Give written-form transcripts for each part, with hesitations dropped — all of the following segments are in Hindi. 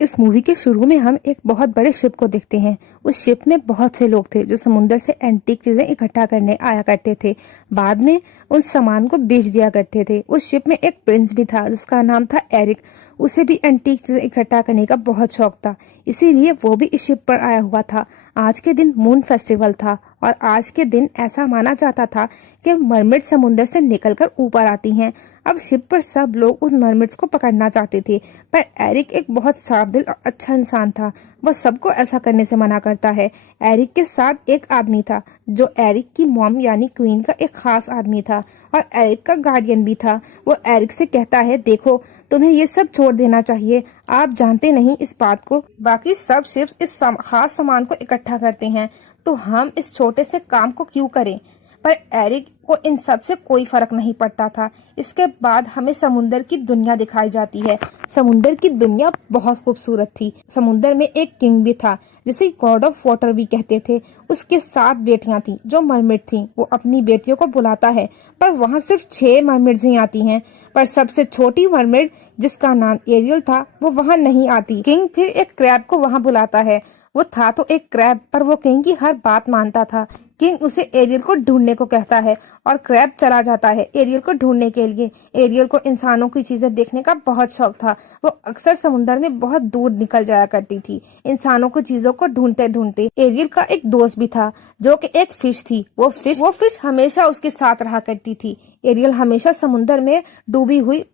इस मूवी के शुरू में हम एक बहुत बड़े शिप को देखते हैं। उस शिप में बहुत से लोग थे जो समुद्र से एंटीक चीजें इकट्ठा करने आया करते थे। बाद में उन सामान को बेच दिया करते थे। उस शिप में एक प्रिंस भी था जिसका नाम था एरिक। उसे भी एंटीक चीजें इकट्ठा करने का बहुत शौक था, इसीलिए वो भी इस शिप पर आया हुआ था। आज के दिन मून फेस्टिवल था और आज के दिन ऐसा माना जाता था कि मरमिड समुद्र से निकलकर ऊपर आती हैं। अब शिप पर सब लोग उन मरमिड्स को पकड़ना चाहते थे, पर एरिक एक बहुत साफ दिल और अच्छा इंसान था। वह सबको ऐसा करने से मना करता है। एरिक के साथ एक आदमी था जो एरिक की मॉम यानी क्वीन का एक खास आदमी था और एरिक का गार्डियन भी था। वो एरिक से कहता है, देखो तुम्हें ये सब छोड़ देना चाहिए, आप जानते नहीं इस बात को। बाकी सब शिप्स इस खास सामान को इकट्ठा करते हैं, तो हम इस छोटे से काम को क्यों करें। पर एरिक को इन सब से कोई फर्क नहीं पड़ता था। इसके बाद हमें समुंदर की दुनिया दिखाई जाती है। समुंदर की दुनिया बहुत खूबसूरत थी। समुंदर में एक किंग भी था जिसे गॉड ऑफ वाटर भी कहते थे। उसके 7 बेटियां थीं जो मरमिड थीं। वो अपनी बेटियों को बुलाता है, पर वहाँ सिर्फ 6 मरमिड्स ही आती हैं। पर सबसे छोटी मरमिड जिसका नाम एरियल था वो वहाँ नहीं आती। किंग फिर एक क्रैब को वहाँ बुलाता है। वो था तो एक क्रैब, पर वो किंग की हर बात मानता था। किंग उसे एरियल को ढूंढने को कहता है और क्रैब चला जाता है एरियल को ढूंढने के लिए। एरियल को इंसानों की चीजें देखने का बहुत शौक था। वो अक्सर समुद्र में बहुत दूर निकल जाया करती थी इंसानों को चीजों को ढूंढते ढूंढते। एरियल का एक दोस्त भी था जो कि एक फिश थी। वो फिश हमेशा उसके साथ रहा करती थी। एरियल हमेशा समुद्र में डूबी हुई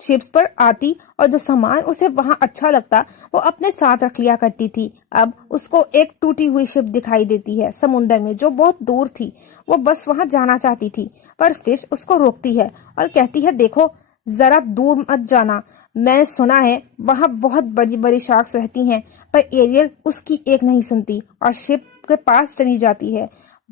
शिप्स पर आती और जो सामान उसे वहां अच्छा लगता वो अपने साथ रख लिया करती थी। अब उसको एक टूटी हुई शिप दिखाई देती है समुद्र में जो बहुत दूर थी। वो बस वहां जाना चाहती थी, पर फिश उसको रोकती है और कहती है, देखो जरा दूर मत जाना, मैंने सुना है वहां बहुत बड़ी बड़ी शार्क्स रहती हैं। पर एरियल उसकी एक नहीं सुनती और शिप के पास चली जाती है।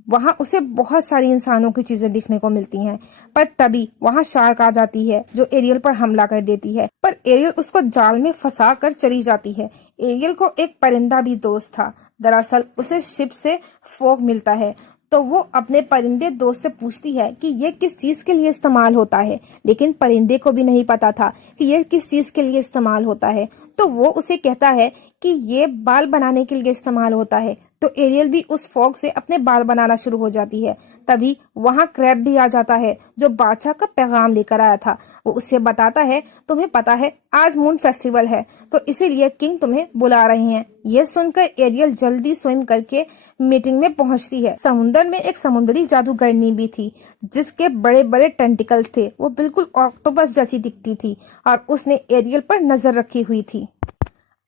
वहां उसे बहुत सारी इंसानों की चीजें दिखने को मिलती हैं, पर तभी वहां शार्क आ जाती है जो एरियल पर हमला कर देती है। पर एरियल उसको जाल में फंसा कर चली जाती है। एरियल को एक परिंदा भी दोस्त था। दरअसल उसे शिप से फोग मिलता है, तो वो अपने परिंदे दोस्त से पूछती है कि ये किस चीज के लिए इस्तेमाल होता है। लेकिन परिंदे को भी नहीं पता था कि ये किस चीज के लिए इस्तेमाल होता है, तो वो उसे कहता है कि ये बाल बनाने के लिए इस्तेमाल होता है। तो एरियल भी उस फॉग से अपने बाल बनाना शुरू हो जाती है। तभी वहां क्रैब भी आ जाता है जो बादशाह का पैगाम लेकर आया था। वो उससे बताता है, तुम्हें पता है आज मून फेस्टिवल है, तो इसीलिए किंग तुम्हें बुला रहे हैं। ये सुनकर एरियल जल्दी स्विम करके मीटिंग में पहुंचती है। समुद्र में एक समुद्री जादूगरनी भी थी जिसके बड़े बड़े टेंटिकल्स थे। वो बिल्कुल ऑक्टोपस जैसी दिखती थी और उसने एरियल पर नजर रखी हुई थी।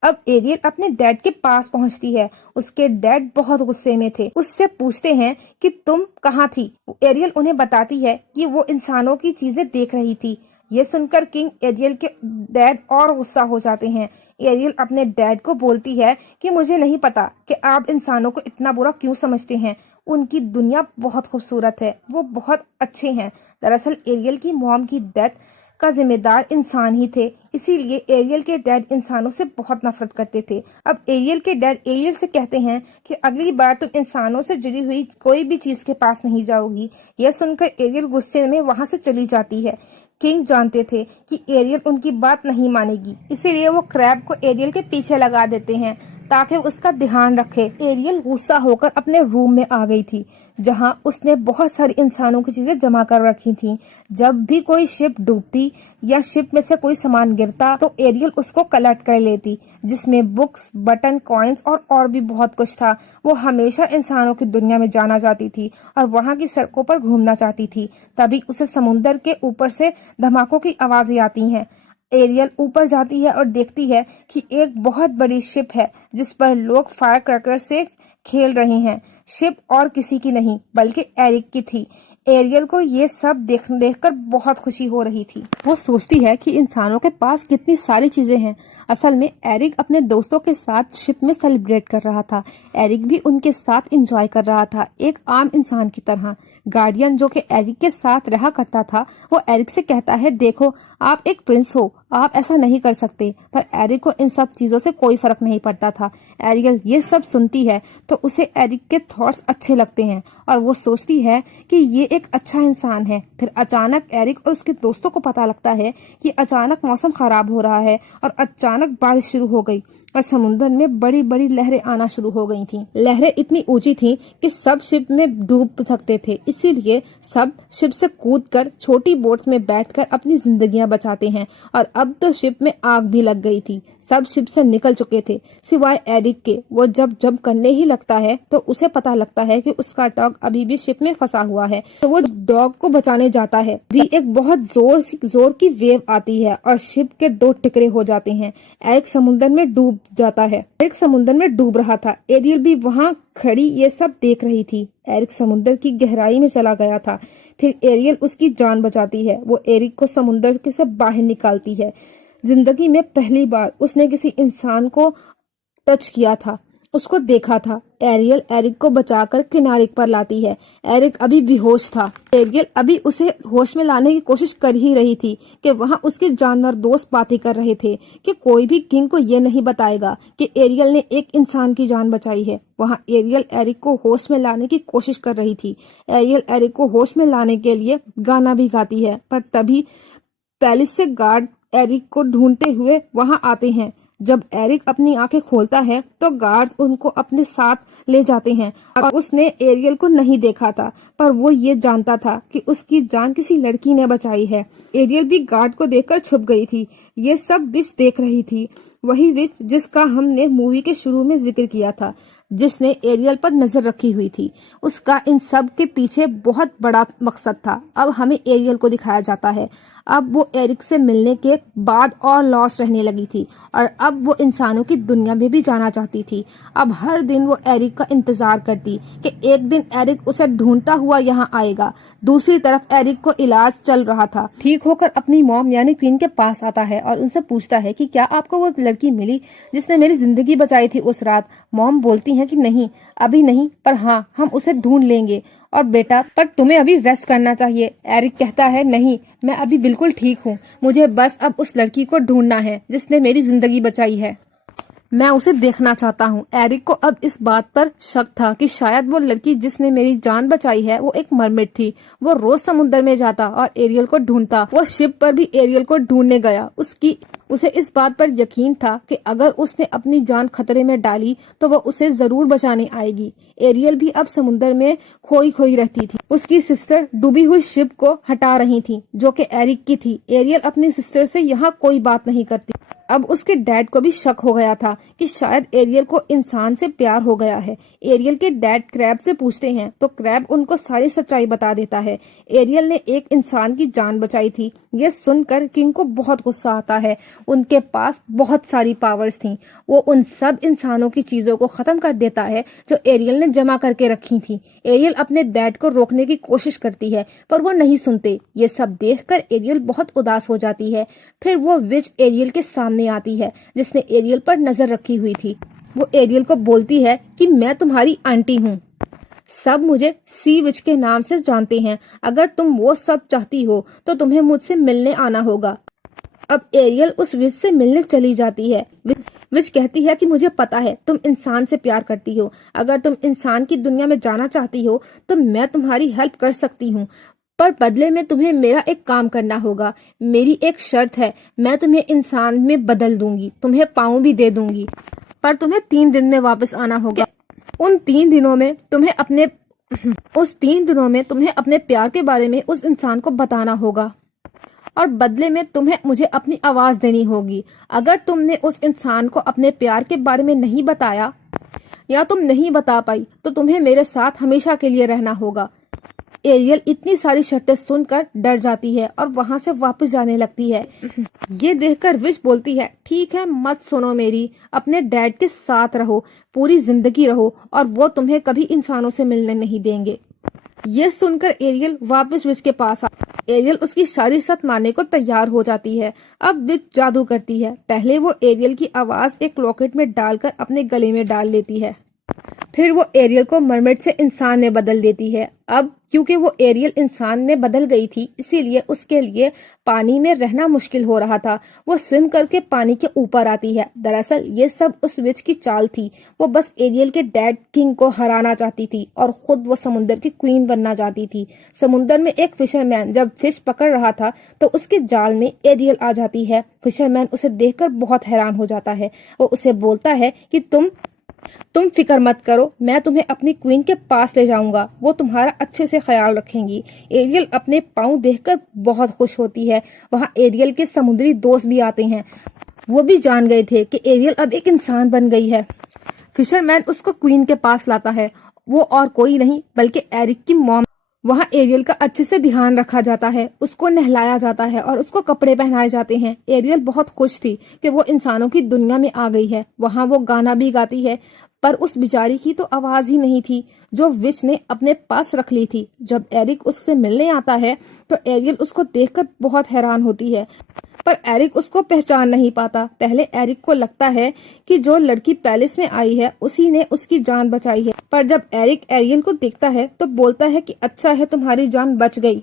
अब एरियल अपने डैड के पास पहुंचती है। उसके डैड बहुत गुस्से में थे। उससे पूछते हैं कि तुम कहाँ थी। एरियल उन्हें बताती है कि वो इंसानों की चीजें देख रही थी। ये सुनकर किंग एरियल के डैड और गुस्सा हो जाते हैं। एरियल अपने डैड को बोलती है कि मुझे नहीं पता कि आप इंसानों को इतना बुरा क्यों समझते हैं। उनकी दुनिया बहुत खूबसूरत है, वो बहुत अच्छे हैं। दरअसल एरियल की मॉम की डेथ का जिम्मेदार इंसान ही थे, इसीलिए एरियल के डैड इंसानों से बहुत नफरत करते थे। अब एरियल के डैड एरियल से कहते हैं कि अगली बार तुम इंसानों से जुड़ी हुई कोई भी चीज के पास नहीं जाओगी। यह सुनकर एरियल गुस्से में वहां से चली जाती है। किंग जानते थे कि एरियल उनकी बात नहीं मानेगी, इसीलिए वो क्रैब को एरियल के पीछे लगा देते हैं ताकि उसका ध्यान रखे। एरियल गुस्सा होकर अपने रूम में आ गई थी जहां उसने बहुत सारी इंसानों की चीजें जमा कर रखी थी। जब भी कोई शिप डूबती या शिप में से कोई सामान गिरता तो एरियल उसको कलेक्ट कर लेती, जिसमें बुक्स, बटन, कॉइन्स और भी बहुत कुछ था। वो हमेशा इंसानों की दुनिया में जाना चाहती थी और वहां की सड़कों पर घूमना चाहती थी। तभी उसे समुंदर के ऊपर से धमाकों की आवाजें आती हैं। एरियल ऊपर जाती है और देखती है कि एक बहुत बड़ी शिप है जिस पर लोग फायर क्रैकर से खेल रहे हैं। शिप और किसी की नहीं बल्कि एरिक की थी। एरियल को ये सब देखकर बहुत खुशी हो रही थी। वो सोचती है कि इंसानों के पास कितनी सारी चीजें हैं। असल में एरिक अपने दोस्तों के साथ शिप में सेलिब्रेट कर रहा था। एरिक भी उनके साथ एंजॉय कर रहा था, एक आम इंसान की तरह। गार्डियन जो कि एरिक के साथ रहा करता था वो एरिक से कहता है, देखो आप एक प्रिंस हो, आप ऐसा नहीं कर सकते। पर एरिक को इन सब चीजों से कोई फर्क नहीं पड़ता था। एरियल ये सब सुनती है तो उसे एरिक के थॉट्स अच्छे लगते हैं और वो सोचती है कि ये एक अच्छा इंसान है। फिर अचानक एरिक और उसके दोस्तों को पता लगता है कि अचानक मौसम खराब हो रहा है और अचानक बारिश शुरू हो गई और समुद्र में बड़ी बड़ी लहरें आना शुरू हो गई थीं। लहरें इतनी ऊंची थीं कि सब शिप में डूब सकते थे, इसीलिए सब शिप से कूदकर छोटी बोट्स में बैठकर अपनी जिंदगियां बचाते हैं। और अब तो शिप में आग भी लग गई थी। सब शिप से निकल चुके थे सिवाय एरिक के। वो जब जब करने ही लगता है तो उसे पता लगता है कि उसका डॉग अभी भी शिप में फंसा हुआ है, तो वो डॉग को बचाने जाता है। भी एक बहुत जोर की वेव आती है और शिप के दो टुकड़े हो जाते हैं। एरिक समुद्र में डूब जाता है। एरिक समुद्र में डूब रहा था। एरियल भी वहाँ खड़ी ये सब देख रही थी। एरिक समुद्र की गहराई में चला गया था। फिर एरियल उसकी जान बचाती है। वो एरिक को समुद्र से बाहर निकालती है। जिंदगी में पहली बार उसने किसी इंसान को टच किया था, उसको देखा था। एरियल एरिक को बचाकर किनारे पर लाती है। एरिक अभी बेहोश था। एरियल अभी उसे होश में लाने की कोशिश कर ही रही थी कि वहाँ उसके जानवर दोस्त बातें कर रहे थे कि कोई भी किंग को ये नहीं बताएगा कि एरियल ने एक इंसान की जान बचाई है। वहाँ एरियल एरिक को होश में लाने की कोशिश कर रही थी। एरियल एरिक को होश में लाने के लिए गाना भी गाती है, पर तभी पैलेस से गार्ड एरिक को ढूंढते हुए वहां आते हैं। जब एरिक अपनी आंखें खोलता है तो गार्ड उनको अपने साथ ले जाते हैं। और उसने एरियल को नहीं देखा था, पर वो ये जानता था कि उसकी जान किसी लड़की ने बचाई है। एरियल भी गार्ड को देखकर छुप गई थी। ये सब विच देख रही थी, वही विच जिसका हमने मूवी के शुरू में जिक्र किया था, जिसने एरियल पर नजर रखी हुई थी। उसका इन सब के पीछे बहुत बड़ा मकसद था। अब हमें एरियल को दिखाया जाता है। अब वो एरिक से मिलने के बाद और लॉस रहने लगी थी और अब वो इंसानों की दुनिया में भी जाना चाहती थी। अब हर दिन वो एरिक का इंतजार करती कि एक दिन एरिक उसे ढूंढता हुआ यहाँ आएगा। दूसरी तरफ एरिक को इलाज चल रहा था। ठीक होकर अपनी मॉम यानी क्वीन के पास आता है और उनसे पूछता है कि क्या आपको वो लड़की मिली जिसने मेरी जिंदगी बचाई थी उस रात। मॉम बोलती है कि नहीं, अभी नहीं, पर हाँ, हम उसे ढूंढ लेंगे। और बेटा, पर तुम्हें अभी रेस्ट करना चाहिए। एरिक कहता है नहीं, मैं अभी बिल्कुल ठीक हूँ। मुझे बस अब उस लड़की को ढूंढना है जिसने मेरी जिंदगी बचाई है। मैं उसे देखना चाहता हूँ। एरिक को अब इस बात पर शक था कि शायद वो लड़की जिसने मेरी जान बचाई है वो एक मरमेड थी। वो रोज समुद्र में जाता और एरियल को ढूंढता। वो शिप पर भी एरियल को ढूंढने गया। उसे इस बात पर यकीन था कि अगर उसने अपनी जान खतरे में डाली तो वो उसे जरूर बचाने आएगी। एरियल भी अब समुद्र में खोई रहती थी। उसकी सिस्टर डूबी हुई शिप को हटा रही थी, जो कि एरिक की थी। एरियल अपनी सिस्टर से यहाँ कोई बात नहीं करती। अब उसके डैड को भी शक हो गया था कि शायद एरियल को इंसान से प्यार हो गया है। एरियल के डैड क्रैब से पूछते हैं तो क्रैब उनको सारी सच्चाई बता देता है। एरियल ने एक इंसान की जान बचाई थी। ये सुनकर किंग को बहुत गुस्सा आता है। उनके पास बहुत सारी पावर्स थी। वो उन सब इंसानों की चीजों को खत्म कर देता है जो एरियल ने जमा करके रखी थी। एरियल अपने डैड को रोकने की कोशिश करती है, पर वो नहीं सुनते। ये सब देखकर एरियल बहुत उदास हो जाती है। फिर वो विच एरियल के सामने आती है जिसने एरियल पर नजर रखी हुई थी। वो एरियल को बोलती है कि मैं तुम्हारी आंटी हूँ। सब मुझे सी विच के नाम से जानते हैं। अगर तुम वो सब चाहती हो तो तुम्हें मुझसे मिलने आना होगा। अब एरियल उस विच से मिलने चली जाती है। विच कहती है कि मुझे पता है तुम इंसान से प्यार करती हो। अगर तुम इंसान की दुनिया में जाना चाहती हो तो मैं तुम्हारी हेल्प कर सकती हूँ, पर बदले में तुम्हें मेरा एक काम करना होगा। मेरी एक शर्त है, मैं तुम्हें इंसान में बदल दूंगी, तुम्हें पाँव भी दे दूंगी, पर तुम्हें 3 दिन में वापस आना होगा। उस 3 दिनों में तुम्हें अपने प्यार के बारे में उस इंसान को बताना होगा और बदले में तुम्हें मुझे अपनी आवाज देनी होगी। अगर तुमने उस इंसान को अपने प्यार के बारे में नहीं बताया या तुम नहीं बता पाई तो तुम्हें मेरे साथ हमेशा के लिए रहना होगा। एरियल इतनी सारी शर्तें सुनकर डर जाती है और वहां से वापस जाने लगती है। ये देखकर विश बोलती है ठीक है, मत सुनो मेरी, अपने डैड के साथ रहो, पूरी जिंदगी रहो और वो तुम्हें कभी इंसानों से मिलने नहीं देंगे। ये सुनकर एरियल वापस विश के पास एरियल उसकी सारी शर्त मानने को तैयार हो जाती है। अब विच जादू करती है। पहले वो एरियल की आवाज एक लॉकेट में डालकर अपने गले में डाल लेती है। फिर वो एरियल को मरमेड से इंसान में बदल देती है। अब क्योंकि वो एरियल इंसान में बदल गई थी, इसीलिए उसके लिए पानी में रहना मुश्किल हो रहा था। वो स्विम करके पानी के ऊपर आती है। दरअसल ये सब उस विच की चाल थी। वो बस एरियल के डैड किंग को हराना चाहती थी और खुद वो समुंदर की क्वीन बनना चाहती थी। समुंदर में एक फिशरमैन जब फिश पकड़ रहा था तो उसके जाल में एरियल आ जाती है। फिशरमैन उसे देखकर बहुत हैरान हो जाता है। वो उसे बोलता है कि तुम फिक्र मत करो, मैं तुम्हें अपनी क्वीन के पास ले जाऊंगा, वो तुम्हारा अच्छे से ख्याल रखेंगी। एरियल अपने पाँव देखकर बहुत खुश होती है। वहाँ एरियल के समुद्री दोस्त भी आते हैं। वो भी जान गए थे कि एरियल अब एक इंसान बन गई है। फिशरमैन उसको क्वीन के पास लाता है। वो और कोई नहीं बल्कि एरिक की मॉम। वहाँ एरियल का अच्छे से ध्यान रखा जाता है, उसको नहलाया जाता है और उसको कपड़े पहनाए जाते हैं। एरियल बहुत खुश थी कि वो इंसानों की दुनिया में आ गई है। वहाँ वो गाना भी गाती है, पर उस बेचारी की तो आवाज ही नहीं थी जो विच ने अपने पास रख ली थी। जब एरिक उससे मिलने आता है तो एरियल उसको देखकर बहुत हैरान होती है, पर एरिक उसको पहचान नहीं पाता। पहले एरिक को लगता है कि जो लड़की पैलेस में आई है उसी ने उसकी जान बचाई है, पर जब एरिक एरियल को देखता है तो बोलता है कि अच्छा है तुम्हारी जान बच गई,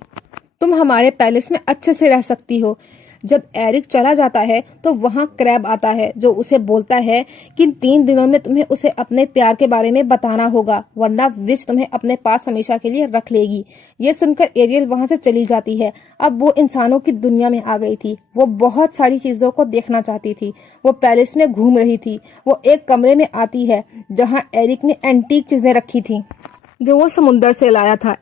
तुम हमारे पैलेस में अच्छे से रह सकती हो। जब एरिक चला जाता है तो वहाँ क्रैब आता है जो उसे बोलता है कि 3 दिनों में तुम्हें उसे अपने प्यार के बारे में बताना होगा, वरना विच तुम्हें अपने पास हमेशा के लिए रख लेगी। ये सुनकर एरियल वहाँ से चली जाती है। अब वो इंसानों की दुनिया में आ गई थी। वो बहुत सारी चीजों को देखना चाहती थी। वो पैलेस में घूम रही थी। वो एक कमरे में आती है जहाँ एरिक ने एंटीक चीजें रखी थी जो वो समुंदर से लाया था।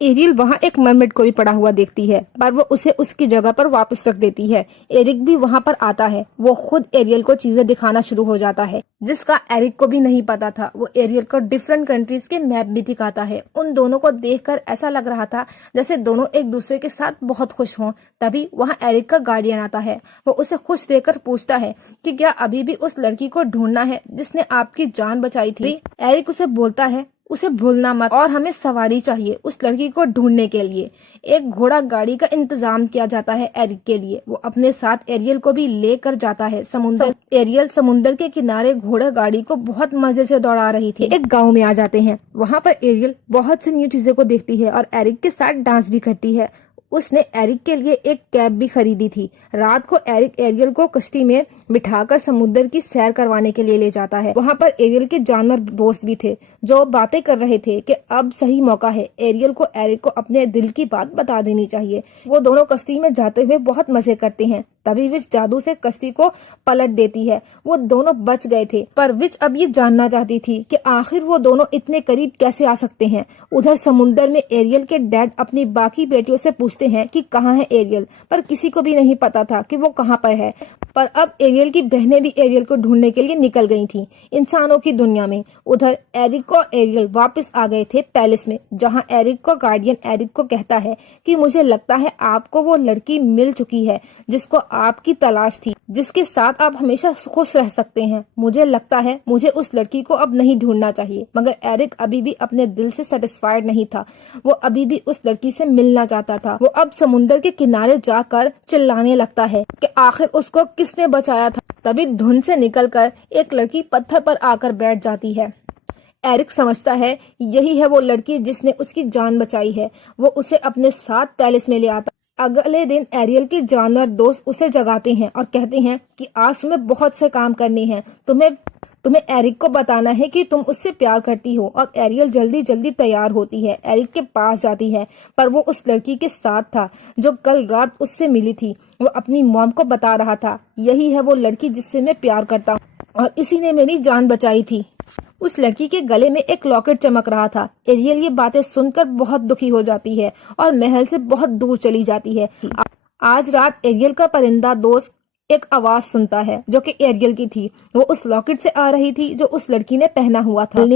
एरियल वहाँ एक मरमेड को भी पड़ा हुआ देखती है, पर वो उसे उसकी जगह पर वापस रख देती है। एरिक भी वहाँ पर आता है। वो खुद एरियल को चीजें दिखाना शुरू हो जाता है जिसका एरिक को भी नहीं पता था। वो एरियल को डिफरेंट कंट्रीज के मैप भी दिखाता है। उन दोनों को देखकर ऐसा लग रहा था जैसे दोनों एक दूसरे के साथ बहुत खुश हों। तभी वहाँ एरिक का गार्डियन आता है। वो उसे खुश देखकर पूछता है कि क्या अभी भी उस लड़की को ढूंढना है जिसने आपकी जान बचाई थी। एरिक उसे बोलता है उसे भूलना मत और हमें सवारी चाहिए उस लड़की को ढूंढने के लिए। एक घोड़ा गाड़ी का इंतजाम किया जाता है एरिक के लिए। वो अपने साथ एरियल को भी लेकर जाता है समुंदर। एरियल समुंदर के किनारे घोड़ा गाड़ी को बहुत मजे से दौड़ा रही थी। एक गांव में आ जाते हैं। वहाँ पर एरियल बहुत सी न्यू चीजों को देखती है और एरिक के साथ डांस भी करती है। उसने एरिक के लिए एक कैब भी खरीदी थी। रात को एरिक एरियल को कश्ती में बिठाकर समुद्र की सैर करवाने के लिए ले जाता है। वहाँ पर एरियल के जानवर दोस्त भी थे जो बातें कर रहे थे कि अब सही मौका है एरियल को एरिक को अपने दिल की बात बता देनी चाहिए। वो दोनों कश्ती में जाते हुए बहुत मजे करते हैं। तभी विच जादू से कश्ती को पलट देती है। वो दोनों बच गए थे, पर विच अब ये जानना चाहती थी कि आखिर वो दोनों इतने करीब कैसे आ सकते हैं। उधर समुंदर में एरियल के डैड अपनी बाकी बेटियों से पूछते हैं कि कहाँ है एरियल, पर किसी को भी नहीं पता था कि वो कहाँ पर है। पर अब एरियल की बहनें भी एरियल को ढूंढने के लिए निकल गई थीं इंसानों की दुनिया में। उधर एरिक और एरियल वापस आ गए थे पैलेस में, जहां एरिक का गार्डियन एरिक को कहता है कि मुझे लगता है आपको वो लड़की मिल चुकी है जिसको आपकी तलाश थी, जिसके साथ आप हमेशा खुश रह सकते हैं। मुझे लगता है मुझे उस लड़की को अब नहीं ढूंढना चाहिए। मगर एरिक अभी भी अपने दिल से सेटिस्फाइड नहीं था। वो अभी भी उस लड़की से मिलना चाहता था। वो अब समुद्र के किनारे जाकर चिल्लाने लगता है कि आखिर उसको किसने बचाया था। तभी धुंध से निकलकर एक लड़की पत्थर पर आकर बैठ जाती है। एरिक समझता है यही है वो लड़की जिसने उसकी जान बचाई है। वो उसे अपने साथ पैलेस में ले आता। अगले दिन एरियल के जानवर दोस्त उसे जगाते हैं और कहते हैं कि आज तुम्हें बहुत से काम करने हैं। तुम्हें एरिक को बताना है कि तुम उससे प्यार करती हो। और एरियल जल्दी जल्दी तैयार होती है, एरिक के पास जाती है, पर वो उस लड़की के साथ था जो कल रात उससे मिली थी। वो अपनी मॉम को बता रहा था यही है वो लड़की जिससे मैं प्यार करता हूँ और इसी ने मेरी जान बचाई थी। उस लड़की के गले में एक लॉकेट चमक रहा था। एरियल ये बातें सुनकर बहुत दुखी हो जाती है और महल से बहुत दूर चली जाती है। आज रात एरियल का परिंदा दोस्त एक आवाज सुनता है जो कि एरियल की थी। वो उस लॉकेट से आ रही थी जो उस लड़की ने पहना हुआ था,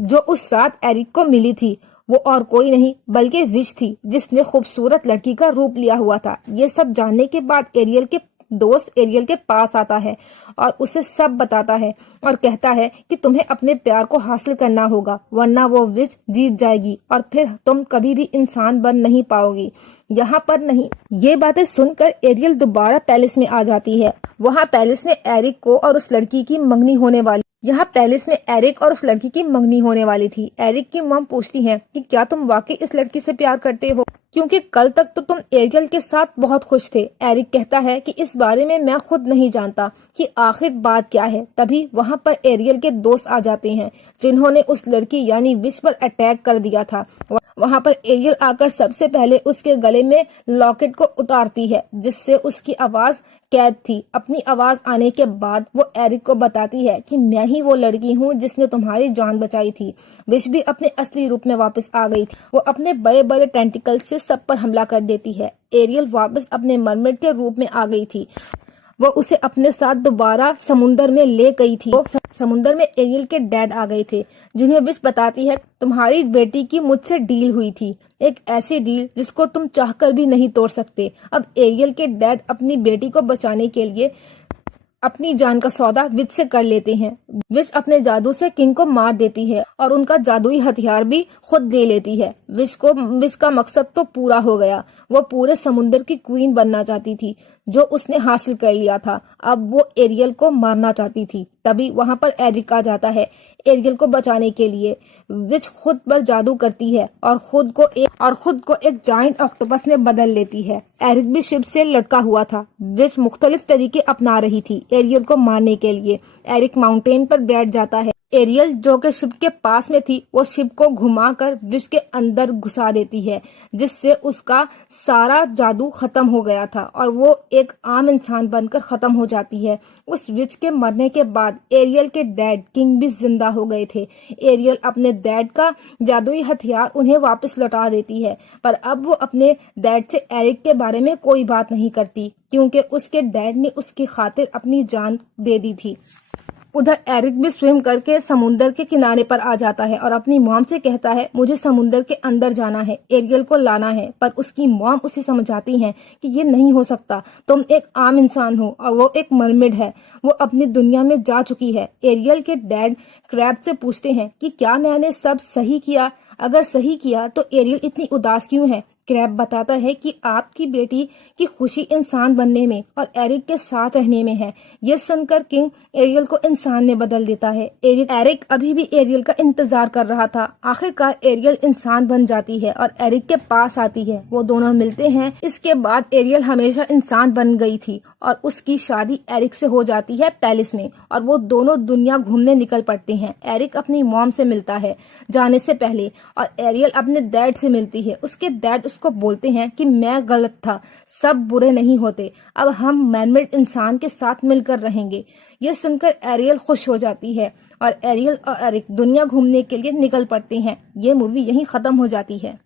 जो उस रात एरिक को मिली थी। वो और कोई नहीं बल्कि विच थी जिसने खूबसूरत लड़की का रूप लिया हुआ था। ये सब जानने के बाद एरियल के दोस्त एरियल के पास आता है और उसे सब बताता है और कहता है कि तुम्हें अपने प्यार को हासिल करना होगा, वरना वो विच जीत जाएगी और फिर तुम कभी भी इंसान बन नहीं पाओगी, यहाँ पर नहीं। ये बातें सुनकर एरियल दोबारा पैलेस में आ जाती है। वहाँ पैलेस में एरिक को और उस लड़की की मंगनी होने वाली यहाँ पैलेस में एरिक और उस लड़की की मंगनी होने वाली थी। एरिक की मॉम पूछती हैं कि क्या तुम वाकई इस लड़की से प्यार करते हो, क्योंकि कल तक तो तुम एरियल के साथ बहुत खुश थे। एरिक कहता है कि इस बारे में मैं खुद नहीं जानता कि आखिर बात क्या है। तभी वहाँ पर एरियल के दोस्त आ जाते हैं जिन्होंने उस लड़की यानी विश पर अटैक कर दिया था। वहाँ पर एरियल आकर सबसे पहले उसके गले में लॉकेट को उतारती है जिससे उसकी आवाज कैद थी। अपनी आवाज आने के बाद वो एरिक को बताती है कि मैं ही वो लड़की हूँ जिसने तुम्हारी जान बचाई थी। विश भी अपने असली रूप में वापस आ गई थी। वो अपने बड़े बड़े टेंटिकल से सब पर हमला कर देती है। एरियल वापस अपने मरमेड के रूप में आ गई थी। वो उसे अपने साथ दोबारा समुंदर में ले गई थी। समुंदर में एरियल के डैड आ गए थे जिन्हें विश बताती है तुम्हारी बेटी की मुझसे डील हुई थी, एक ऐसी डील जिसको तुम चाहकर भी नहीं तोड़ सकते। अब एरियल के डैड अपनी बेटी को बचाने के लिए अपनी जान का सौदा विच से कर लेते हैं। विच अपने जादू से किंग को मार देती है और उनका जादुई हथियार भी खुद ले लेती है। विच का मकसद तो पूरा हो गया। वो पूरे समुद्र की क्वीन बनना चाहती थी जो उसने हासिल कर लिया था। अब वो एरियल को मारना चाहती थी। तभी वहां पर एरिक आ जाता है एरियल को बचाने के लिए। विच खुद पर जादू करती है और खुद को एक जायंट ऑक्टोपस में बदल लेती है। एरिक भी शिप से लटका हुआ था। विच मुख्तलिफ तरीके अपना रही थी एरियल को मारने के लिए। एरिक माउंटेन पर बैठ जाता है। एरियल जो कि शिप के पास में थी वो शिप को घुमाकर विश के अंदर घुसा देती है जिससे उसका सारा जादू खत्म हो गया था और वो एक आम इंसान बनकर खत्म हो जाती है। उस विच के मरने के बाद एरियल के डैड किंग भी जिंदा हो गए थे। एरियल अपने डैड का जादुई हथियार उन्हें वापस लौटा देती है, पर अब वो अपने डैड से एरिक के बारे में कोई बात नहीं करती क्योंकि उसके डैड ने उसकी खातिर अपनी जान दे दी थी। उधर एरिक भी स्विम करके समुंदर के किनारे पर आ जाता है और अपनी मॉम से कहता है मुझे समुंदर के अंदर जाना है, एरियल को लाना है। पर उसकी मॉम उसे समझाती हैं कि ये नहीं हो सकता, तुम एक आम इंसान हो और वो एक मरमेड है, वो अपनी दुनिया में जा चुकी है। एरियल के डैड क्रैब से पूछते हैं कि क्या मैंने सब सही किया, अगर सही किया तो एरियल इतनी उदास क्यों है। क्रैब बताता है कि आपकी बेटी की खुशी इंसान बनने में और एरिक के साथ रहने में है। ये सुनकर किंग एरियल को इंसान में बदल देता है। एरिक अभी भी एरियल का इंतजार कर रहा था। आखिरकार एरियल इंसान बन जाती है और एरिक के पास आती है। वो दोनों मिलते हैं। इसके बाद एरियल हमेशा इंसान बन गई थी और उसकी शादी एरिक से हो जाती है पैलेस में और वो दोनों दुनिया घूमने निकल पड़ते हैं। एरिक अपनी मॉम से मिलता है जाने से पहले और एरियल अपने डैड से मिलती है। उसके डैड उसको बोलते हैं कि मैं गलत था, सब बुरे नहीं होते, अब हम मैनमेड इंसान के साथ मिलकर रहेंगे। ये सुनकर एरियल खुश हो जाती है और एरियल और एरिक दुनिया घूमने के लिए निकल पड़ते हैं। ये मूवी यहीं खत्म हो जाती है।